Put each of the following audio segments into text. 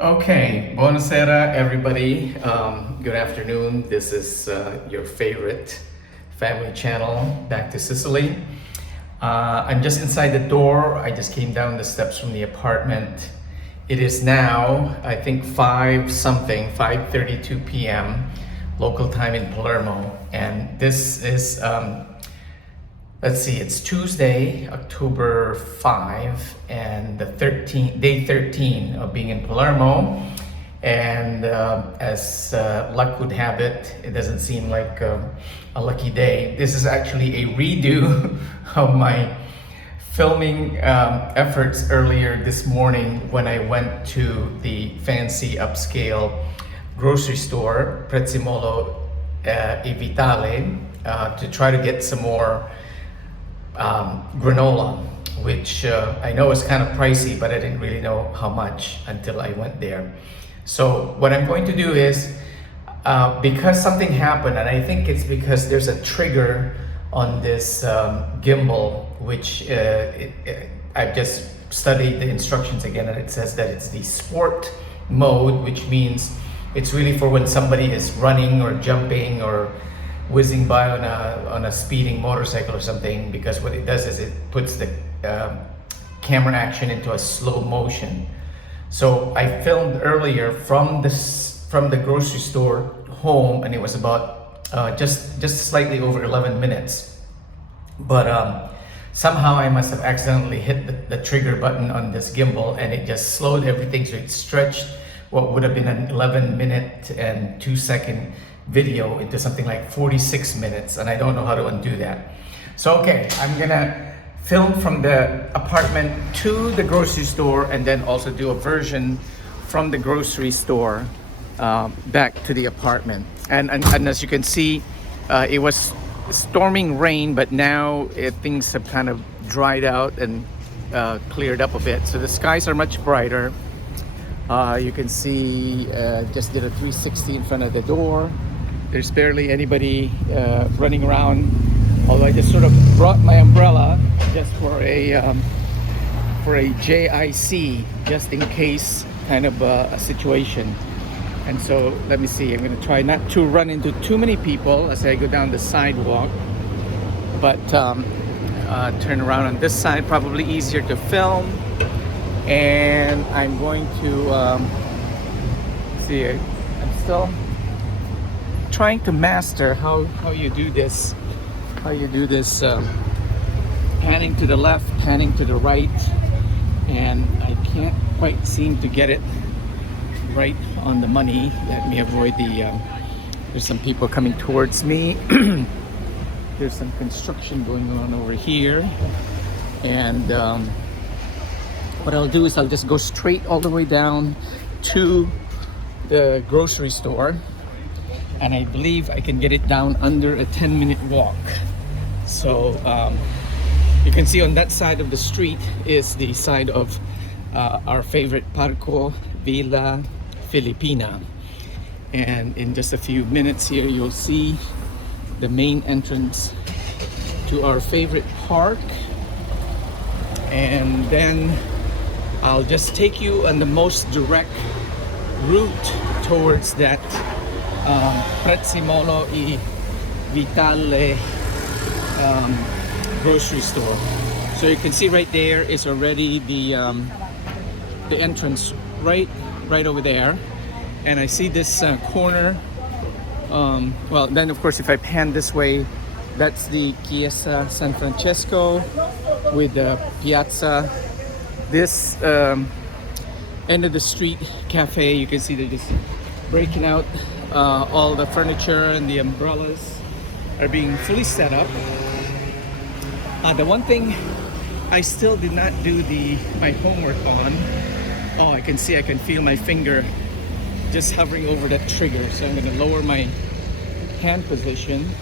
Okay, buonasera everybody. Good afternoon. This is your favorite family channel, Back to Sicily. I'm just inside the door. I just came down the steps from the apartment. It is now, I think 5:32 p.m. local time in Palermo. And this is let's see, it's Tuesday, October 5, and day 13 of being in Palermo. And as luck would have it, it doesn't seem like a lucky day. This is actually a redo of my filming efforts earlier this morning when I went to the fancy upscale grocery store, Prezzemolo e Vitale, to try to get some more granola, which I know is kind of pricey, but I didn't really know how much until I went there. So what I'm going to do is, because something happened, and I think it's because there's a trigger on this gimbal, which I've just studied the instructions again, and it says that it's the sport mode, which means it's really for when somebody is running or jumping or whizzing by on a speeding motorcycle or something, because what it does is it puts the camera action into a slow motion. So I filmed earlier from the grocery store home, and it was about just slightly over 11 minutes. But somehow I must have accidentally hit the trigger button on this gimbal, and it just slowed everything, so it stretched what would have been an 11-minute and 2-second video into something like 46 minutes, and I don't know how to undo that. So okay, I'm gonna film from the apartment to the grocery store, and then also do a version from the grocery store back to the apartment. And as you can see, it was storming rain, but now things have kind of dried out and cleared up a bit, so the skies are much brighter. You can see just did a 360 in front of the door. There's barely anybody running around, although I just sort of brought my umbrella just for a JIC, just in case kind of a situation. And so let me see, I'm going to try not to run into too many people as I go down the sidewalk, but turn around on this side, probably easier to film. And I'm going to see, I'm still trying to master how you do this, panning to the left, panning to the right, and I can't quite seem to get it right on the money. Let me avoid there's some people coming towards me. There's some construction going on over here, and what I'll do is I'll just go straight all the way down to the grocery store, and I believe I can get it down under a 10-minute walk. So you can see on that side of the street is the side of our favorite Parco Villa Filipina, and in just a few minutes here you'll see the main entrance to our favorite park, and then I'll just take you on the most direct route towards that Prezzemolo e Vitale grocery store. So you can see right there is already the entrance right over there, and I see this corner. Well, then of course if I pan this way, that's the Chiesa San Francesco with the piazza. This end of the street cafe, you can see they're just breaking out. All the furniture and the umbrellas are being fully set up. The one thing I still did not do my homework on, I can feel my finger just hovering over that trigger, so I'm going to lower my hand position.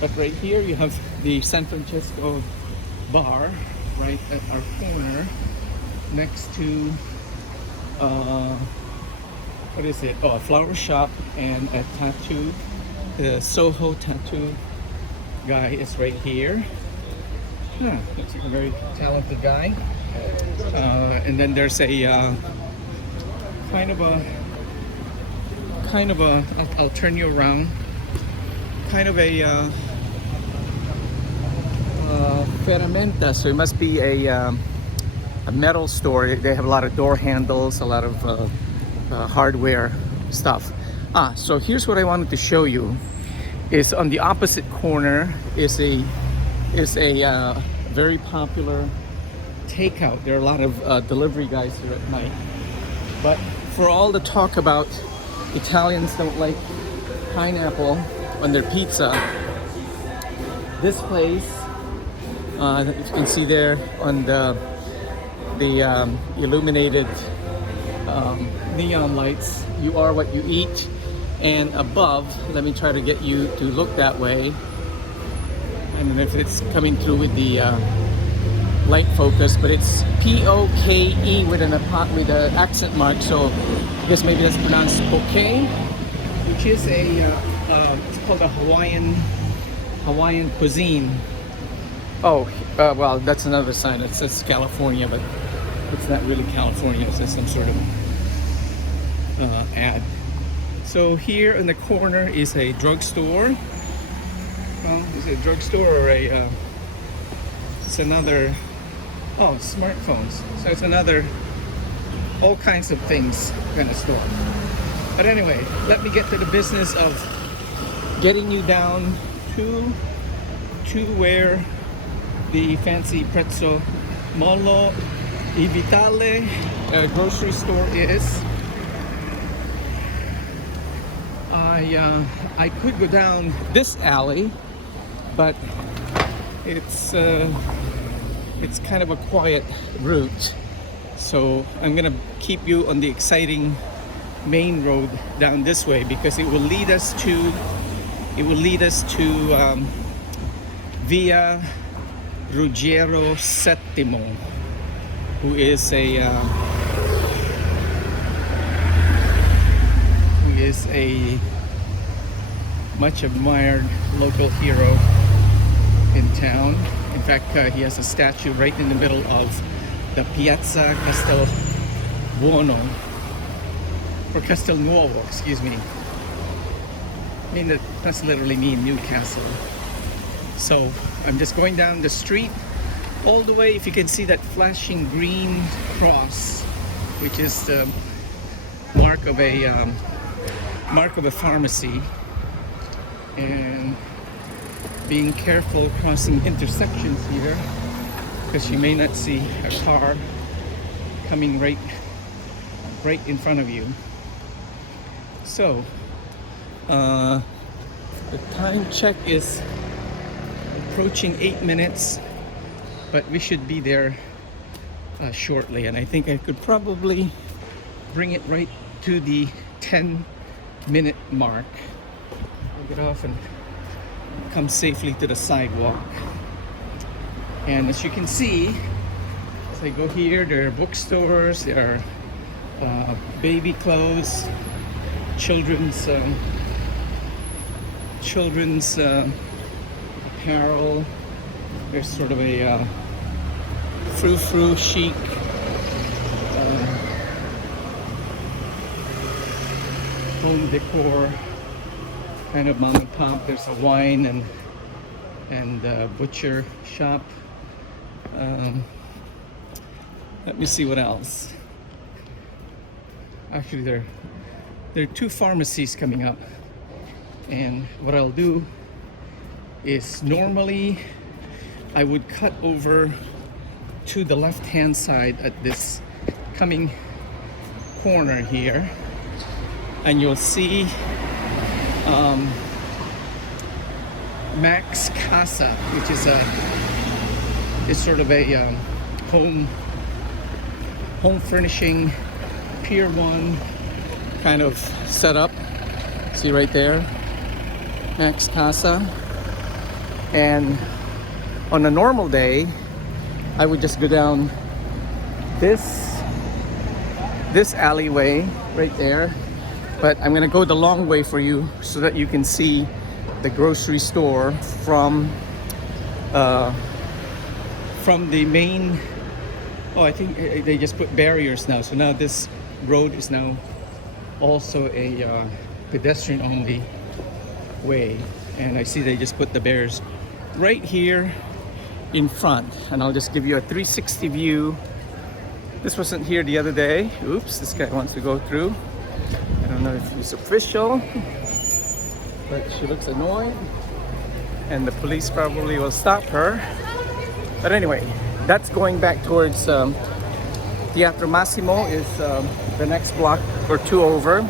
But right here you have the San Francesco bar right at our corner, next to what is it? A flower shop and a tattoo. The Soho tattoo guy is right here. Looks like a very talented guy. And then there's a kind of a I'll turn you around, kind of a ferramenta, so it must be a metal store. They have a lot of door handles, a lot of hardware stuff. So here's what I wanted to show you. Is on the opposite corner is a very popular takeout. There are a lot of delivery guys here at night. But for all the talk about Italians don't like pineapple on their pizza, this place, you can see there on the illuminated neon lights, you are what you eat. And above, let me try to get you to look that way. I don't know if it's coming through with the light focus, but it's P-O-K-E with an accent mark. So I guess maybe that's pronounced poke, which is it's called a Hawaiian cuisine. Oh, well, that's another sign. It says California, but it's not really California. It's just some sort of ad. So here in the corner is a drugstore. Well, is it a drugstore or it's another, smartphones. So it's another, all kinds of things kind of store. But anyway, let me get to the business of getting you down to where the fancy Prezzo Mollo e Vitale grocery store is. I could go down this alley, but it's kind of a quiet route, so I'm gonna keep you on the exciting main road down this way, because it will lead us to Via Ruggiero Settimo, who is a much admired local hero in town. In fact, he has a statue right in the middle of the Piazza Castelbuono, or Castelnuovo, excuse me. I mean, that does literally mean Newcastle. So I'm just going down the street all the way. If you can see that flashing green cross, which is the mark of a pharmacy, and being careful crossing intersections here, because you may not see a car coming right in front of you. So the time check is approaching 8 minutes, but we should be there shortly, and I think I could probably bring it right to the 10-minute mark. I'll get off and come safely to the sidewalk. And as you can see, as I go here, there are bookstores, there are baby clothes, children's apparel. There's sort of a frou-frou chic home decor kind of mom and pop. There's a wine and butcher shop. Let me see what else. Actually, there are 2 pharmacies coming up, and what I'll do is, normally I would cut over to the left-hand side at this coming corner here, and you'll see Max Casa, which is sort of a home furnishing Pier 1 kind of setup. See right there, Max Casa. And on a normal day, I would just go down this alleyway right there, but I'm gonna go the long way for you so that you can see the grocery store from the main. Oh, I think they just put barriers now, so now this road is now also a pedestrian only way, and I see they just put the bears right here in front, and I'll just give you a 360 view. This wasn't here the other day. Oops, this guy wants to go through. I don't know if he's official, but she looks annoyed, and the police probably will stop her. But anyway, that's going back towards Teatro Massimo is the next block or two over.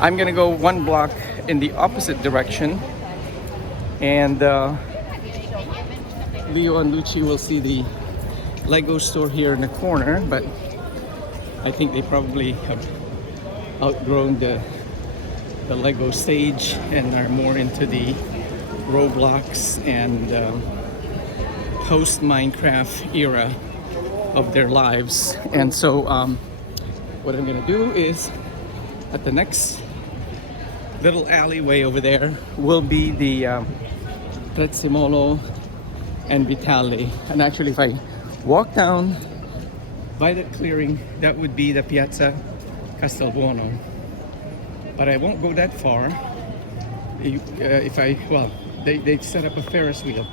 I'm gonna go one block in the opposite direction, and Leo and Lucci will see the Lego store here in the corner, but I think they probably have outgrown the Lego stage and are more into the Roblox and post Minecraft era of their lives. And so what I'm gonna do is at the next little alleyway over there will be the Prezzemolo and Vitale. And actually, if I walk down by the clearing, that would be the Piazza Castelbuono. But I won't go that far. If I, well, they set up a Ferris wheel.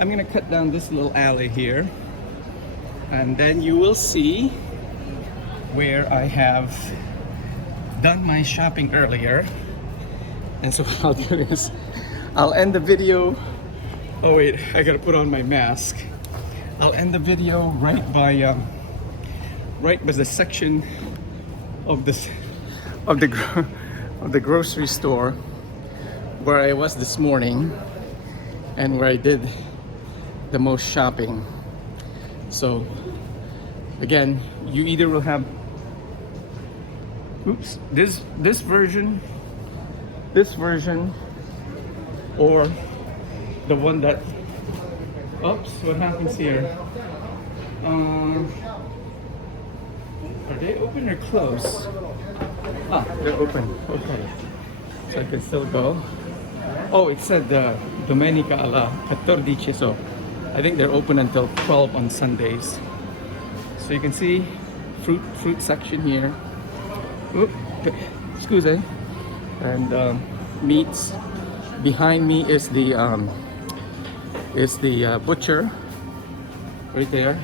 I'm gonna cut down this little alley here, and then you will see where I have done my shopping earlier. And so what I'll do is I'll end the video. Oh wait, I gotta put on my mask. I'll end the video right by the section of the grocery store where I was this morning and where I did the most shopping. So again, you either will have this version, or the one that, oops, what happens here? Are they open or closed? Ah, they're open. Okay, so I can still go. Oh, it said Domenica alla 14, so I think they're open until 12 on Sundays. So you can see fruit section here. Oop, excuse me. And meats. Behind me is the butcher right there.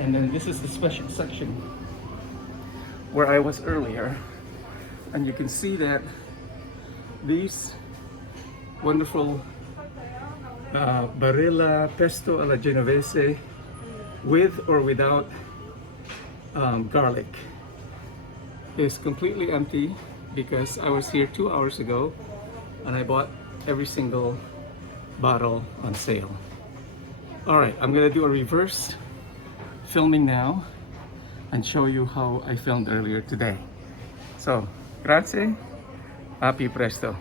And then this is the special section where I was earlier, and you can see that these wonderful Barilla pesto alla Genovese with or without garlic is completely empty because I was here 2 hours ago and I bought every single bottle on sale. All right, I'm gonna do a reverse filming now and show you how I filmed earlier today. So, grazie, a più presto.